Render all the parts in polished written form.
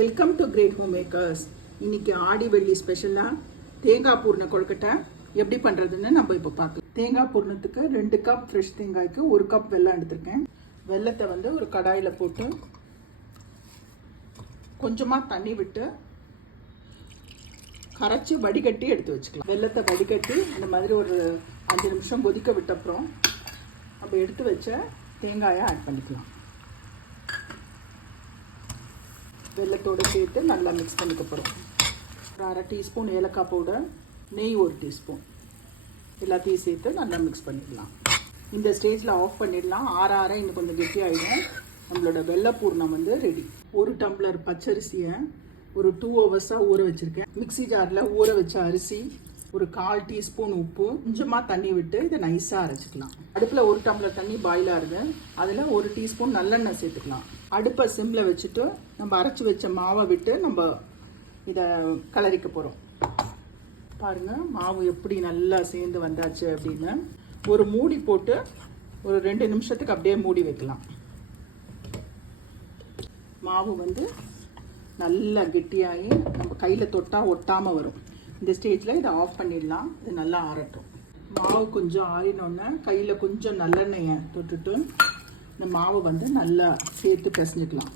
Welcome to great home makers. இன்னைக்கு ஆடி வெள்ளி ஸ்பெஷலாக தேங்காய் பூர்ண கொழுக்கட்டை எப்படி பண்ணுறதுன்னு நம்ம இப்போ பார்க்கலாம். தேங்காய் பூர்ணத்துக்கு 2 கப் ஃப்ரெஷ் தேங்காய்க்கு 1 கப் வெல்லம் எடுத்திருக்கேன். வெல்லத்தை வந்து ஒரு கடாயில் போட்டு கொஞ்சமாக தண்ணி விட்டு கரைச்சி வடிகட்டி எடுத்து வச்சுக்கலாம். வெல்லத்தை வடிகட்டி இந்த மாதிரி ஒரு 5 நிமிஷம் கொதிக்க விட்டப்புறம் நம்ம எடுத்து வச்ச தேங்காயை ஆட் பண்ணிக்கலாம். வெல்லத்தோடு சேர்த்து நல்லா மிக்ஸ் பண்ணிக்க போகிறோம். ஒரு 1/2 டீஸ்பூன் ஏலக்காய் பவுடர், நெய் 1 டீஸ்பூன் எல்லாத்தையும் சேர்த்து நல்லா மிக்ஸ் பண்ணிடலாம். இந்த ஸ்டேஜில் ஆஃப் பண்ணிடலாம். ஆற இன்னும் கொஞ்சம் கெட்டியாகிடும். நம்மளோட வெள்ளைப்பூர்ணம் வந்து ரெடி. 1 டம்ளர் பச்சரிசியை ஒரு 2 ஹவர்ஸாக ஊற வச்சுருக்கேன். மிக்சி ஜாரில் ஊற வச்ச அரிசி, ஒரு 1/4 டீஸ்பூன் உப்பு, கொஞ்சமாக தண்ணி விட்டு இதை நைஸாக அரைச்சிக்கலாம். அடுப்பில் 1 டம்ளர் தண்ணி பாயில் ஆகுது. அதில் 1 டீஸ்பூன் நல்லெண்ணெய் சேர்த்துக்கலாம். அடுப்பை சிம்மில் வச்சுட்டு நம்ம அரைச்சி வச்ச மாவை விட்டு நம்ம இதை கலரிக்க போகிறோம். பாருங்கள் மாவு எப்படி நல்லா சேர்ந்து வந்தாச்சு அப்படின்னு. ஒரு மூடி போட்டு ஒரு 2 நிமிஷத்துக்கு அப்படியே மூடி வைக்கலாம். மாவு வந்து நல்லா கெட்டியாகி நம்ம கையில் தொட்டால் ஒட்டாமல் வரும். இந்த ஸ்டேஜில் இதை ஆஃப் பண்ணிடலாம். இது நல்லா ஆறட்டும். மாவு கொஞ்சம் ஆறினோன்னே கையில் கொஞ்சம் நல்லெண்ணெயை தொட்டுட்டு இந்த மாவை வந்து நல்லா சேர்த்து பிசைஞ்சிக்கலாம்.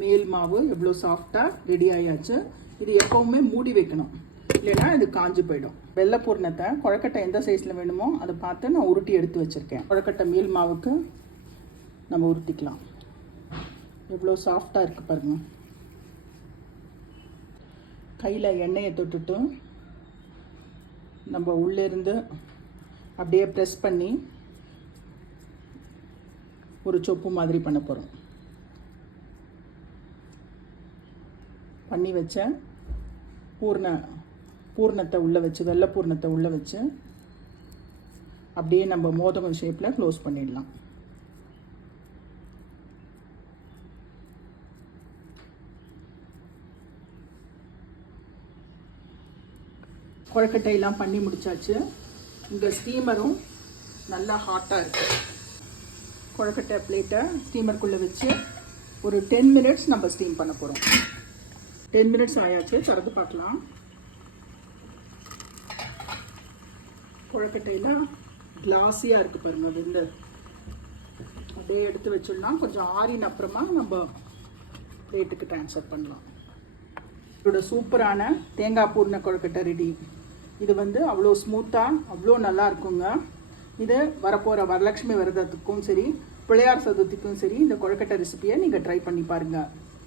மேல் மாவு எவ்வளோ சாஃப்டாக ரெடி ஆயாச்சு. இது எப்போவுமே மூடி வைக்கணும், இல்லைன்னா இது காஞ்சி போயிடும். வெள்ளை பூர்ணத்தை கொழுக்கட்டை எந்த சைஸில் வேணுமோ அதை பார்த்து நான் உருட்டி எடுத்து வச்சுருக்கேன். கொழுக்கட்டை மேல் மாவுக்கு நம்ம உருட்டிக்கலாம். எவ்வளோ சாஃப்டாக இருக்குது பாருங்கள். கையில் எண்ணெயை தொட்டுட்டு நம்ம உள்ளேருந்து அப்படியே ப்ரெஸ் பண்ணி ஒரு சொப்பு மாதிரி பண்ண போகிறோம். பண்ணி வச்ச பூர்ணத்தை உள்ளே வச்சு, வெள்ளை பூர்ணத்தை உள்ளே வச்சு அப்படியே நம்ம மோதகம் ஷேப்பில் க்ளோஸ் பண்ணிடலாம். கொழுக்கட்டையெல்லாம் பண்ணி முடிச்சாச்சு. இங்கே ஸ்டீமரும் நல்லா ஹாட்டாக இருக்குது. கொழுக்கட்டை பிளேட்டை ஸ்டீமருக்குள்ளே வச்சு ஒரு 10 மினிட்ஸ் நம்ம ஸ்டீம் பண்ண போகிறோம். 10 மினிட்ஸ் ஆயாச்சு. திறந்து பார்க்கலாம். கொழுக்கட்டையில் கிளாஸியாக இருக்குது பாருங்கள். வெந்த அப்படியே எடுத்து வச்சிடலாம். கொஞ்சம் ஆறின அப்புறமா நம்ம பிளேட்டுக்கு ட்ரான்ஸ்ஃபர் பண்ணலாம். இதோட சூப்பரான தேங்காய் பூர்ண கொழுக்கட்டை ரெடி. இது வந்து அவ்வளோ ஸ்மூத்தாக அவ்வளோ நல்லா இருக்குங்க. இது வரப்போகிற வரலட்சுமி விரதத்துக்கும் சரி, பிள்ளையார் சதுர்த்திக்கும் சரி இந்த கொழுக்கட்டை ரெசிபியை நீங்கள் ட்ரை பண்ணி பாருங்கள்.